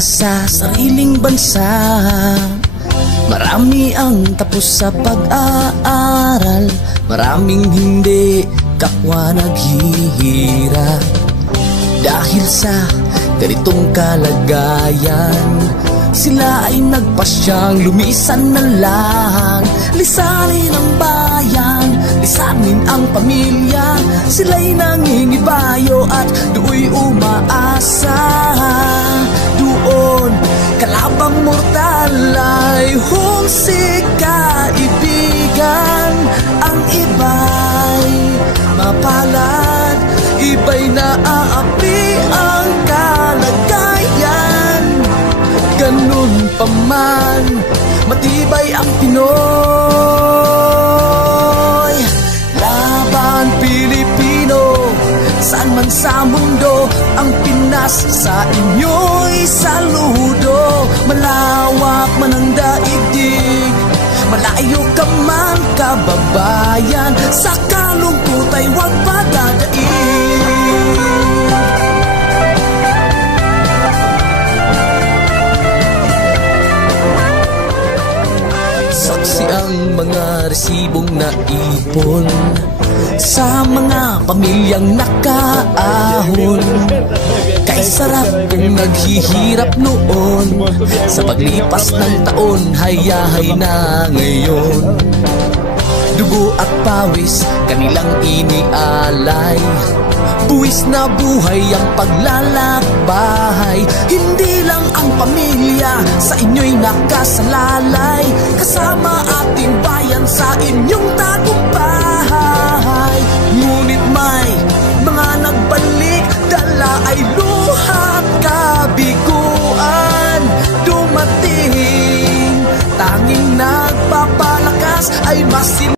ka sa sariling bansa. Marami ang tapos sa pag-aaral, maraming hindi kapwa naghihirap. Dahil sa ganitong kalagayan, sila ay nagpasyang lumisan na lang. Lisanin ang bayan, lisanin ang pamilya. Sila'y nangingibayo at do'y umaasa. Doon kalabang mortal ay humsik kaibigan. Ang iba'y mapalad, iba'y naaapi ang kalagayan. Ganun pa man, matibay ang Pinoy. Laban Pilipino, saan man sa mundo, ang Pinas sa inyo'y saludo. Malawak man ang daigdig, malayo ka man kababayan, sa kalungkot ay huwag padadaig. Saksi ang mga resibong naipon sa mga pamilyang nakaahon. Kay sarap kung naghihirap noon, sa paglipas ng taon, hayahay na ngayon. Dugo at pawis kanilang inialay, buwis na buhay ang paglalakbay. Hindi lang ang pamilya sa inyo'y nakasalalay, kasama ating bayan sa inyong tagumpay. Ngunit may mga nagbalik, dala ay luhat kabiguan. Dumating, tanging nagpapalakas ay masin